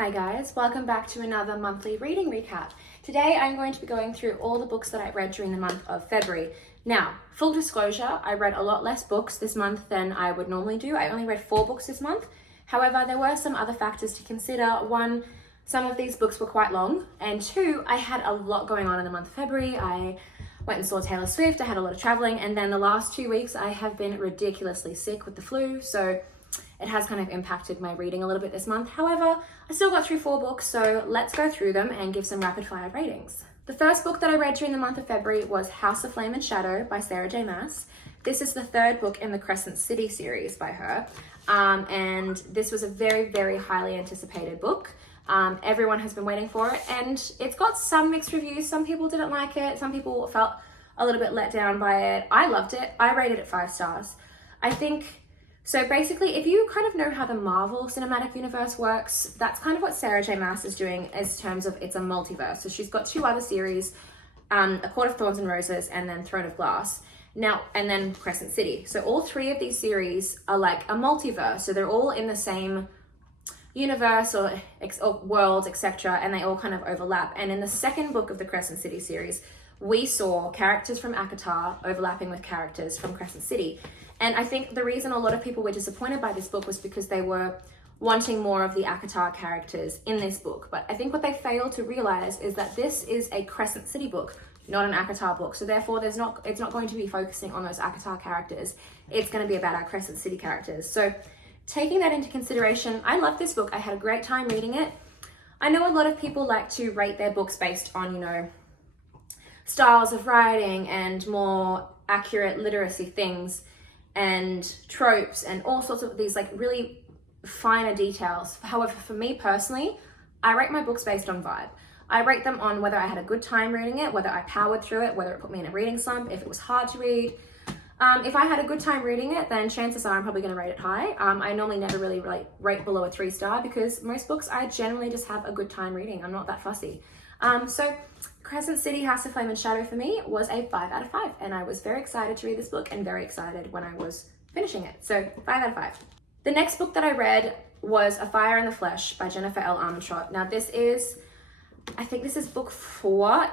Hi guys, welcome back to another monthly reading recap. Today I'm going to be going through all the books that I read during the month of February. Now, full disclosure, I read a lot less books this month than I would normally do. I only read 4 books this month. However, there were some other factors to consider. 1, some of these books were quite long, and 2, I had a lot going on in the month of February. I went and saw Taylor Swift, I had a lot of traveling, and then the last 2 weeks I have been ridiculously sick with the flu, so it has kind of impacted my reading a little bit this month. However, I still got through 4 books, so let's go through them and give some rapid fire ratings. The first book that I read during the month of February was House of Flame and Shadow by Sarah J. Maas. This is the 3rd book in the Crescent City series by her, and this was a very, very highly anticipated book. Everyone has been waiting for it, and it's got some mixed reviews. Some people didn't like it, some people felt a little bit let down by it. I loved it. I rated it 5 stars. So basically, if you kind of know how the Marvel Cinematic Universe works, that's kind of what Sarah J. Maas is doing in terms of it's a multiverse. So she's got 2 other series, A Court of Thorns and Roses, and then Throne of Glass. Now, and then Crescent City. So all 3 of these series are like a multiverse. So they're all in the same universe or world, etc. And they all kind of overlap. And in the 2nd book of the Crescent City series, we saw characters from ACOTAR overlapping with characters from Crescent City. And I think the reason a lot of people were disappointed by this book was because they were wanting more of the ACOTAR characters in this book. But I think what they failed to realize is that this is a Crescent City book, not an ACOTAR book. So therefore, it's not going to be focusing on those ACOTAR characters. It's going to be about our Crescent City characters. So taking that into consideration, I love this book. I had a great time reading it. I know a lot of people like to rate their books based on, styles of writing and more accurate literacy things and tropes and all sorts of these like really finer details. However, for me personally, I rate my books based on vibe. I rate them on whether I had a good time reading it, whether I powered through it, whether it put me in a reading slump, if it was hard to read. If I had a good time reading it, then chances are I'm probably going to rate it high. I normally never really rate below a 3-star because most books I generally just have a good time reading. I'm not that fussy. So Crescent City, House of Flame and Shadow for me was a 5 out of 5, and I was very excited to read this book and very excited when I was finishing it. So 5 out of 5. The next book that I read was A Fire in the Flesh by Jennifer L. Armentrout. Now I think this is book 4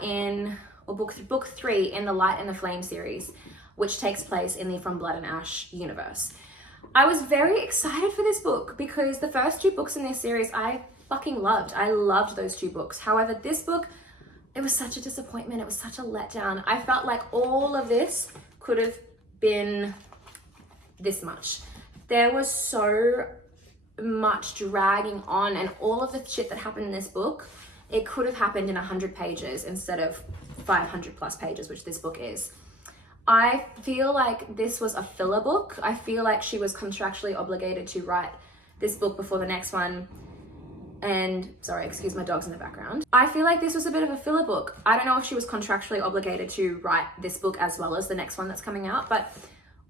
book 3 in the Light and the Flame series, which takes place in the From Blood and Ash universe. I was very excited for this book because the first 2 books in this series I fucking loved. I loved those 2 books. However, this book, it was such a disappointment. It was such a letdown. I felt like all of this could have been this much. There was so much dragging on, and all of the shit that happened in this book, it could have happened in 100 pages instead of 500 plus pages, which this book is. I feel like this was a filler book. I feel like she was contractually obligated to write this book before the next one. And sorry, excuse my dogs in the background. I feel like this was a bit of a filler book. I don't know if she was contractually obligated to write this book as well as the next one that's coming out, but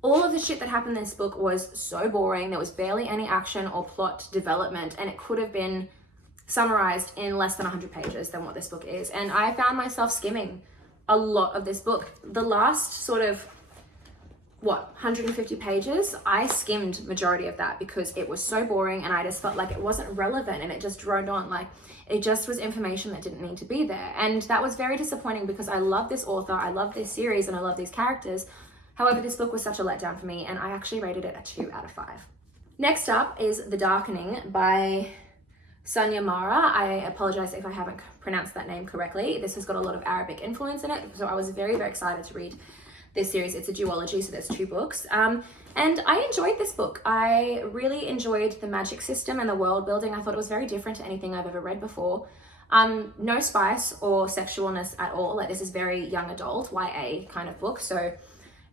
all of the shit that happened in this book was so boring. There was barely any action or plot development, and it could have been summarized in less than 100 pages than what this book is. And I found myself skimming a lot of this book. The last sort of 150 pages, I skimmed majority of that because it was so boring and I just felt like it wasn't relevant, and it just droned on. Like, it just was information that didn't need to be there. And that was very disappointing because I love this author, I love this series, and I love these characters. However, this book was such a letdown for me, and I actually rated it a 2 out of 5. Next up is The Darkening by Sonia Mara. I apologize if I haven't pronounced that name correctly. This has got a lot of Arabic influence in it, so I was very, very excited to read this series. It's a duology, so there's 2 books. And I enjoyed this book. I really enjoyed the magic system and the world building. I thought it was very different to anything I've ever read before. No spice or sexualness at all. Like, this is very young adult, YA kind of book. So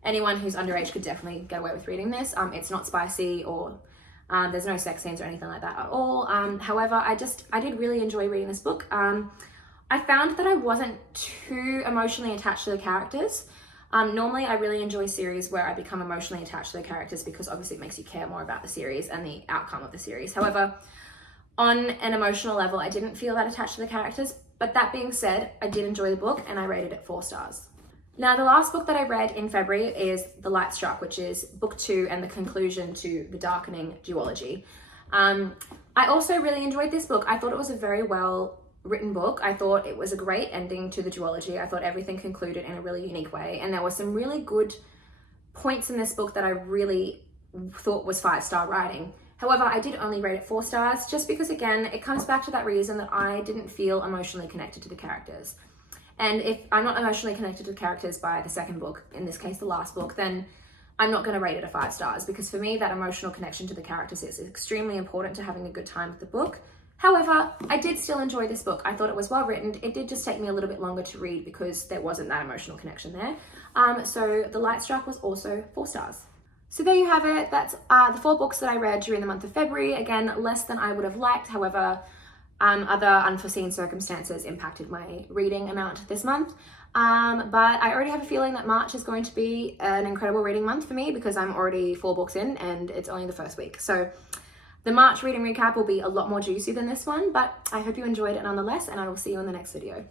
anyone who's underage could definitely get away with reading this. It's not spicy or there's no sex scenes or anything like that at all. However, I did really enjoy reading this book. I found that I wasn't too emotionally attached to the characters. Normally, I really enjoy series where I become emotionally attached to the characters because obviously it makes you care more about the series and the outcome of the series. However, on an emotional level, I didn't feel that attached to the characters. But that being said, I did enjoy the book and I rated it 4 stars. Now, the last book that I read in February is The Light Struck, which is book 2 and the conclusion to the Darkening duology. I also really enjoyed this book. I thought it was a very well written book. I thought it was a great ending to the duology. I thought everything concluded in a really unique way, and there were some really good points in this book that I really thought was 5-star writing. However, I did only rate it 4 stars just because, again, it comes back to that reason that I didn't feel emotionally connected to the characters. And if I'm not emotionally connected to the characters by the second book, in this case the last book, then I'm not going to rate it a 5 stars, because for me that emotional connection to the characters is extremely important to having a good time with the book. However, I did still enjoy this book. I thought it was well written. It did just take me a little bit longer to read because there wasn't that emotional connection there. So The Light Struck was also 4 stars. So there you have it. That's the 4 books that I read during the month of February. Again, less than I would have liked. However, other unforeseen circumstances impacted my reading amount this month. But I already have a feeling that March is going to be an incredible reading month for me, because I'm already 4 books in and it's only the first week. So the March reading recap will be a lot more juicy than this one, but I hope you enjoyed it nonetheless, and I will see you in the next video.